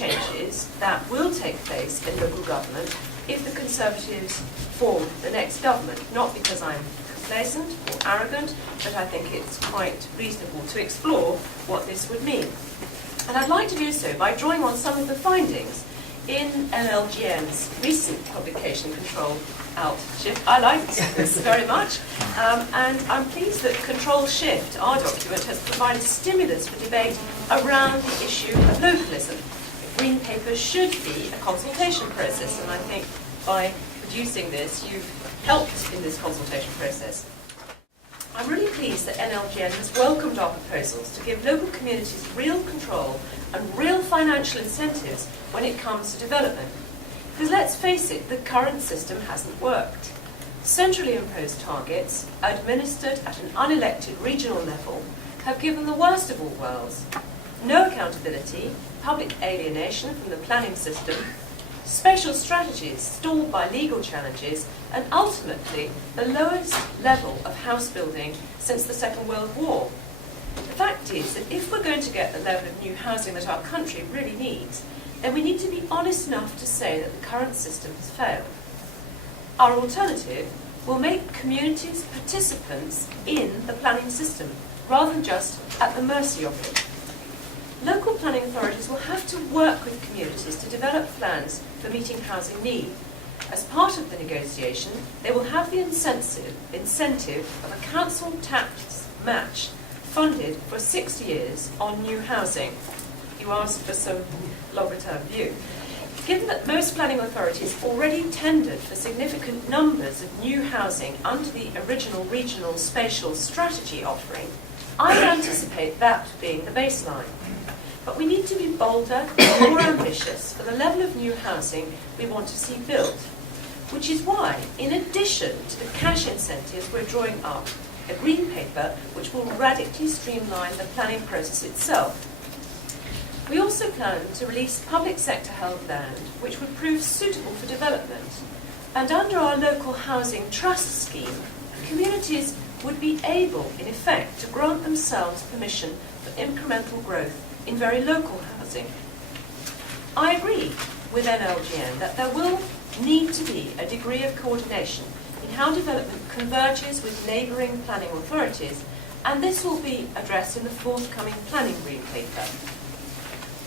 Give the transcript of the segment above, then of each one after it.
changes that will take place in local government if the Conservatives form the next government, not because I'm complacent or arrogant, but I think it's quite reasonable to explore what this would mean. And I'd like to do so by drawing on some of the findings in NLGN's recent publication, Control Alt Shift. I like this very much, and I'm pleased that Control Shift, our document, has provided stimulus for debate around the issue of localism. The Green Paper should be a consultation process, and I think by producing this, you've helped in this consultation process. I'm really pleased that NLGN has welcomed our proposals to give local communities real control and real financial incentives when it comes to development. Because let's face it, the current system hasn't worked. Centrally imposed targets, administered at an unelected regional level, have given the worst of all worlds. No accountability, public alienation from the planning system, special strategies stalled by legal challenges, and ultimately the lowest level of house building since the Second World War. The fact is that if we're going to get the level of new housing that our country really needs, then we need to be honest enough to say that the current system has failed. Our alternative will make communities participants in the planning system, rather than just at the mercy of it. Local planning authorities will have to work with communities to develop plans for meeting housing need. As part of the negotiation, they will have the incentive of a council tax match funded for 6 years on new housing. You asked for some longer-term view. Given that most planning authorities already tendered for significant numbers of new housing under the original regional spatial strategy offering, I would anticipate that being the baseline. But we need to be bolder and more ambitious for the level of new housing we want to see built, which is why, in addition to the cash incentives, we're drawing up a green paper which will radically streamline the planning process itself. We also plan to release public sector held land which would prove suitable for development, and under our local housing trust scheme, communities would be able, in effect, to grant themselves permission for incremental growth in very local housing. I agree with NLGN that there will need to be a degree of coordination in how development converges with neighbouring planning authorities, and this will be addressed in the forthcoming planning green paper.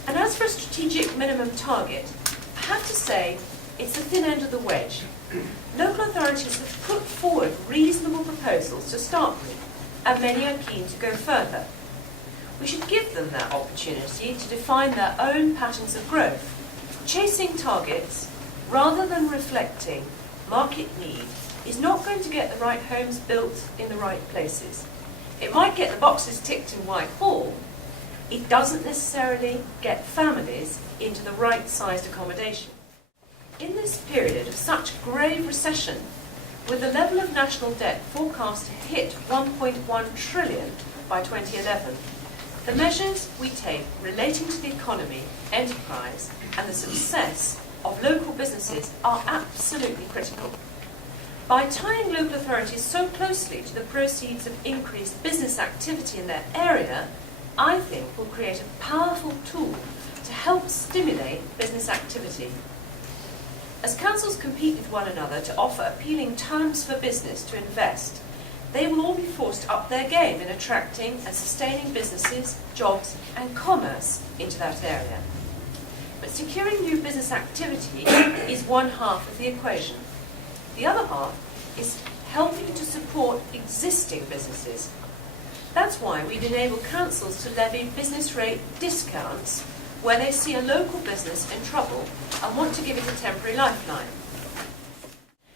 And as for a strategic minimum target, I have to say it's the thin end of the wedge. Local authorities have put forward reasonable proposals to start with, and many are keen to go further. We should give them that opportunity to define their own patterns of growth. Chasing targets, rather than reflecting market need, is not going to get the right homes built in the right places. It might get the boxes ticked in Whitehall. It doesn't necessarily get families into the right-sized accommodation. In this period of such grave recession, with the level of national debt forecast to hit 1.1 trillion by 2011, the measures we take relating to the economy, enterprise, and the success of local businesses are absolutely critical. By tying local authorities so closely to the proceeds of increased business activity in their area, I think will create a powerful tool to help stimulate business activity. As councils compete with one another to offer appealing terms for business to invest, they will all be forced to up their game in attracting and sustaining businesses, jobs, and commerce into that area. But securing new business activity is one half of the equation. The other half is helping to support existing businesses. That's why we've enabled councils to levy business rate discounts where they see a local business in trouble and want to give it a temporary lifeline.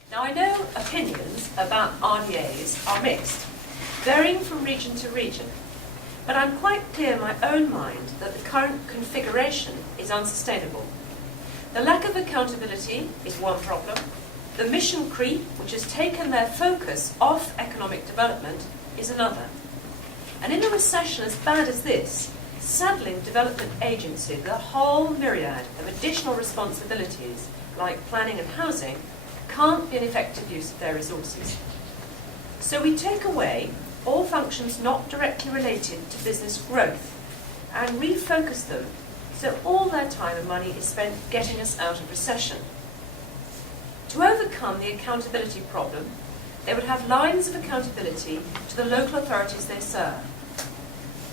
Now, I know opinions about RDAs are mixed, varying from region to region, but I'm quite clear in my own mind that the current configuration is unsustainable. The lack of accountability is one problem. The mission creep, which has taken their focus off economic development, is another. And in a recession as bad as this, saddling development agencies with a whole myriad of additional responsibilities, like planning and housing, can't be an effective use of their resources. So we take away all functions not directly related to business growth and refocus them So all their time and money is spent getting us out of recession. To overcome the accountability problem, they would have lines of accountability to the local authorities they serve.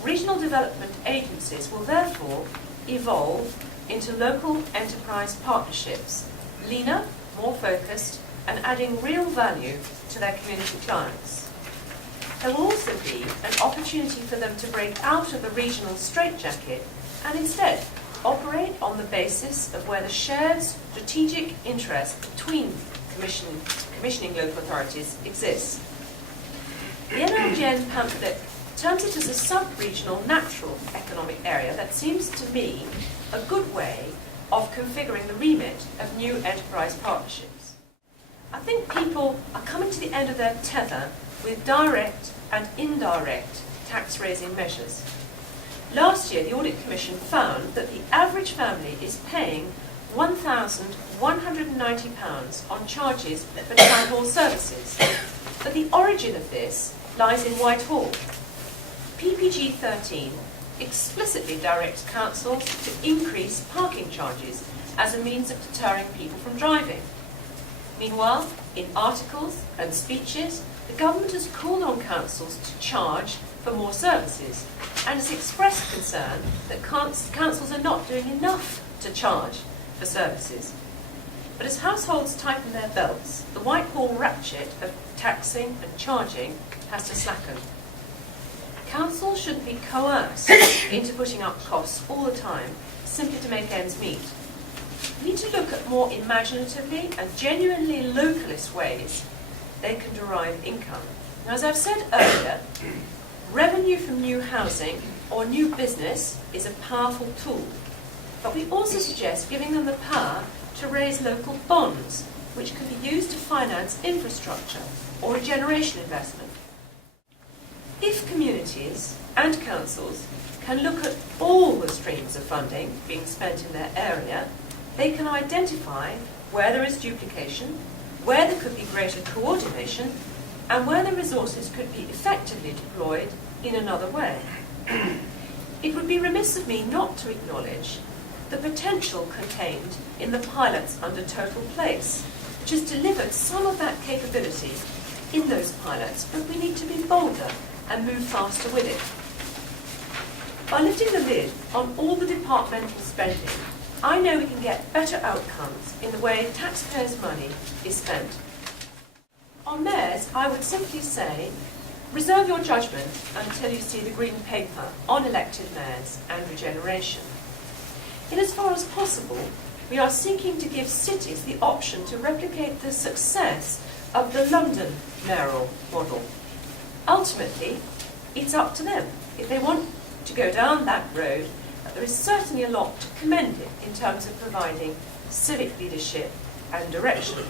Regional development agencies will therefore evolve into local enterprise partnerships, leaner, more focused, and adding real value to their community clients. There will also be an opportunity for them to break out of the regional straitjacket and instead operate on the basis of where the shared strategic interest between commissioning local authorities exists. The NLGN pamphlet terms it as a sub-regional natural economic area that seems to me a good way of configuring the remit of new enterprise partnerships. I think people are coming to the end of their tether with direct and indirect tax-raising measures. Last year, the Audit Commission found that the average family is paying £1,190 on charges for town hall services, but the origin of this lies in Whitehall. PPG 13 explicitly directs councils to increase parking charges as a means of deterring people from driving. Meanwhile, in articles and speeches, the government has called on councils to charge for more services and has expressed concern that councils are not doing enough to charge for services. But as households tighten their belts, the Whitehall ratchet of taxing and charging has to slacken. Councils shouldn't be coerced into putting up costs all the time simply to make ends meet. We need to look at more imaginatively and genuinely localist ways they can derive income. Now, as I've said earlier, revenue from new housing or new business is a powerful tool, but we also suggest giving them the power to raise local bonds, which can be used to finance infrastructure or regeneration investment. If communities and councils can look at all the streams of funding being spent in their area, they can identify where there is duplication, where there could be greater coordination, and where the resources could be effectively deployed in another way. It would be remiss of me not to acknowledge the potential contained in the pilots under Total Place, which has delivered some of that capability in those pilots, but we need to be bolder and move faster with it. By lifting the lid on all the departmental spending, I know we can get better outcomes in the way taxpayers' money is spent. On mayors, I would simply say, reserve your judgment until you see the green paper on elected mayors and regeneration. In as far as possible, we are seeking to give cities the option to replicate the success of the London mayoral model. Ultimately, it's up to them. If they want to go down that road, there is certainly a lot to commend it in terms of providing civic leadership and direction.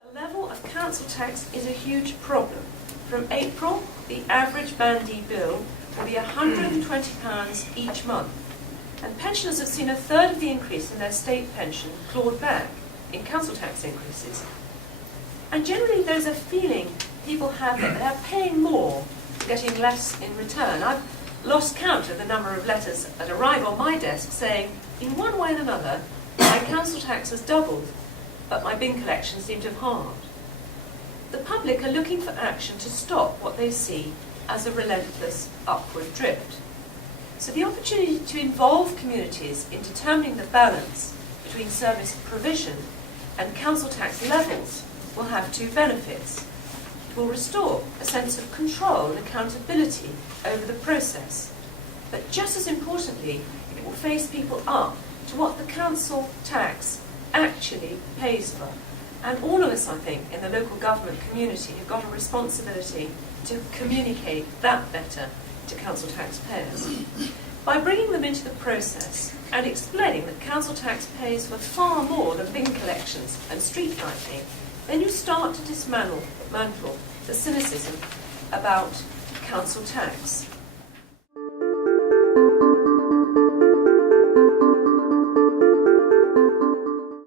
The level of council tax is a huge problem. From April, the average bandy bill will be £120 each month, and pensioners have seen a third of the increase in their state pension clawed back in council tax increases. And generally there's a feeling people have that they're paying more, getting less in return. I've lost count of the number of letters that arrive on my desk saying, in one way or another, my council tax has doubled, but my bin collections seem to have halved. The public are looking for action to stop what they see as a relentless upward drift. So the opportunity to involve communities in determining the balance between service provision and council tax levels will have two benefits. It will restore a sense of control and accountability over the process. But just as importantly, it will face people up to what the council tax actually pays for. And all of us, I think, in the local government community have got a responsibility to communicate that better to council taxpayers. By bringing them into the process and explaining that council tax pays for far more than bin collections and street lighting, then you start to dismantle the cynicism about council tax.